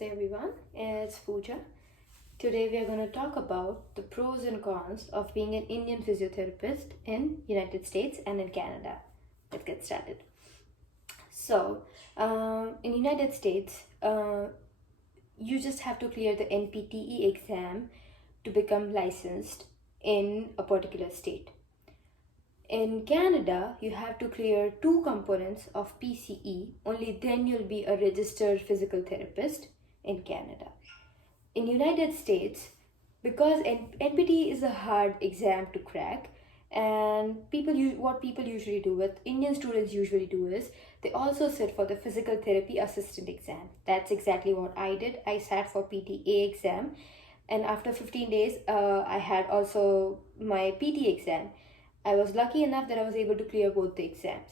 Namaste everyone, it's POOJA. Today we are going to talk about the pros and cons of being an Indian physiotherapist in United States and in Canada. Let's get started. So, in United States, you just have to clear the NPTE exam to become licensed in a particular state. In Canada, you have to clear 2 components of PCE, only then you'll be a registered physical therapist in Canada. In United States, because NPT is a hard exam to crack, and what people usually do, what Indian students usually do is, they also sit for the physical therapy assistant exam. That's exactly what I did. I sat for PTA exam, and after 15 days, I had also my PT exam. I was lucky enough that I was able to clear both the exams.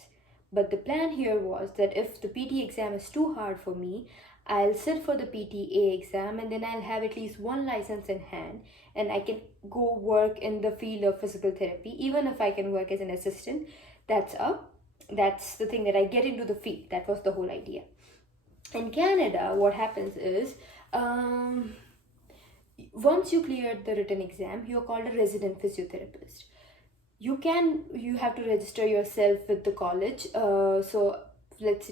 But the plan here was that if the PT exam is too hard for me, I'll sit for the PTA exam and then I'll have at least one license in hand and I can go work in the field of physical therapy. Even if I can work as an assistant, that's the thing, that I get into the field. That was the whole idea. In Canada, what happens is, once you clear the written exam, you're called a resident physiotherapist. You have to register yourself with the college. So let's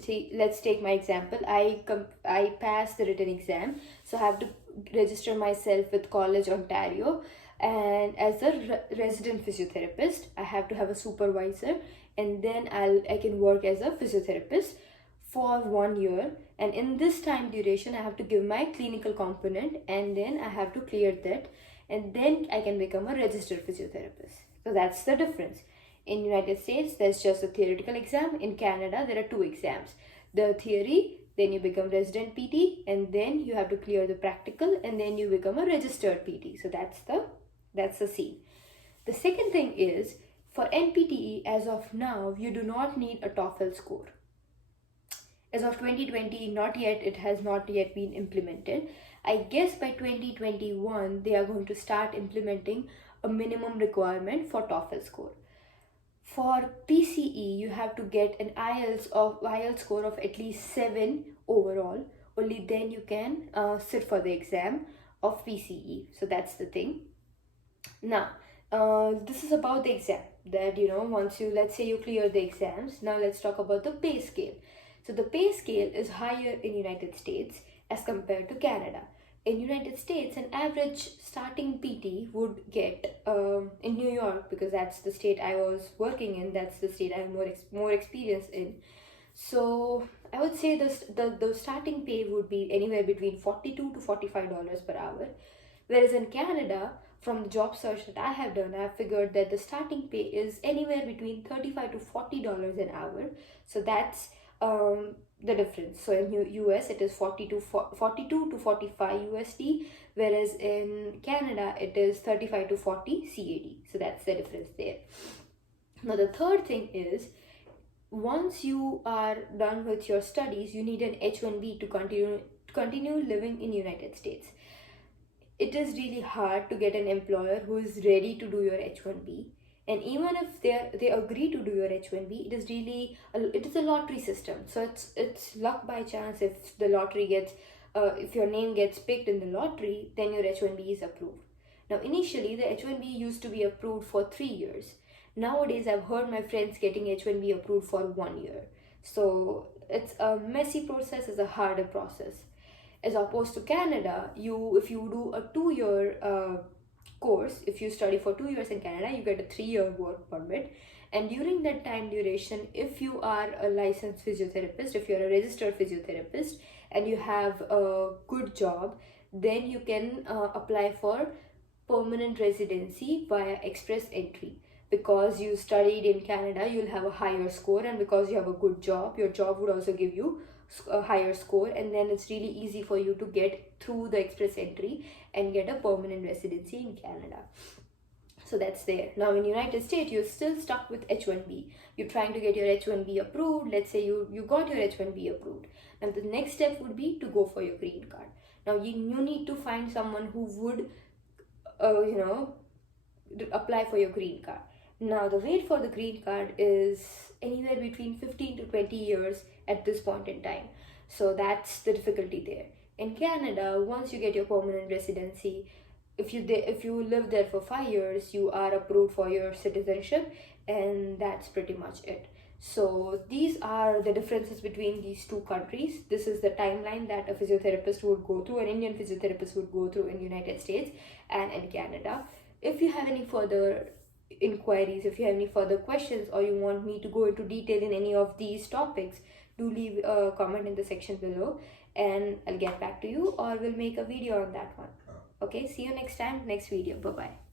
take my example. I passed the written exam, so I have to register myself with College Ontario, and as a resident physiotherapist, I have to have a supervisor, and then I can work as a physiotherapist for 1 year. And in this time duration, I have to give my clinical component, and then I have to clear that, and then I can become a registered physiotherapist. So that's the difference. In United States, there's just a theoretical exam. In Canada, there are 2 exams. The theory, then you become resident PT, and then you have to clear the practical, and then you become a registered PT. So that's the scene. The second thing is, for NPTE, as of now, you do not need a TOEFL score. As of 2020, not yet, it has not yet been implemented. I guess by 2021, they are going to start implementing a minimum requirement for TOEFL score. For PCE, you have to get an IELTS score of at least 7 overall. Only then you can sit for the exam of PCE. So that's the thing. Now, this is about the exam. That, once let's say you clear the exams, now let's talk about the pay scale. So the pay scale is higher in United States as compared to Canada. In United States, an average starting PT would get, in New York, because that's the state I was working in, that's the state I have more experience in. So I would say the starting pay would be anywhere between $42 to $45 per hour. Whereas in Canada, from the job search that I have done, I have figured that the starting pay is anywhere between $35 to $40 an hour. So that's the difference. So in US it is 42 to 45 USD, whereas in Canada it is 35 to 40 CAD. So that's the difference there. Now the third thing is, once you are done with your studies, you need an H1B to continue living in United States. It is really hard to get an employer who is ready to do your H1B. And even if they agree to do your H1B, it is a lottery system. So it's luck by chance. If the lottery if your name gets picked in the lottery, then your H1B is approved. Now initially, the H1B used to be approved for 3 years. Nowadays, I've heard my friends getting H1B approved for 1 year. So it's a messy process, it's a harder process. As opposed to Canada, if you do a 2-year course, if you study for 2 years in Canada, you get a 3-year work permit. And during that time duration, if you are a licensed physiotherapist, if you're a registered physiotherapist and you have a good job, then you can apply for permanent residency via express entry. Because you studied in Canada, you'll have a higher score, and because you have a good job, your job would also give you a higher score, and then it's really easy for you to get through the express entry and get a permanent residency in Canada. So that's there. Now in United States, you're still stuck with H1B. You're trying to get your H1B approved. Let's say you got your H1B approved. Now the next step would be to go for your green card. Now you need to find someone who would apply for your green card. Now the wait for the green card is anywhere between 15 to 20 years at this point in time. So that's the difficulty there. In Canada, once you get your permanent residency, if you live there for 5 years, you are approved for your citizenship, and that's pretty much it. So these are the differences between these two countries. This is the timeline that a physiotherapist would go through, an Indian physiotherapist would go through in United States and in Canada. If you have any further inquiries, if you have any further questions, or you want me to go into detail in any of these topics, do leave a comment in the section below, and I'll get back to you, or we'll make a video on that one. Okay, see you next time, next video. Bye bye.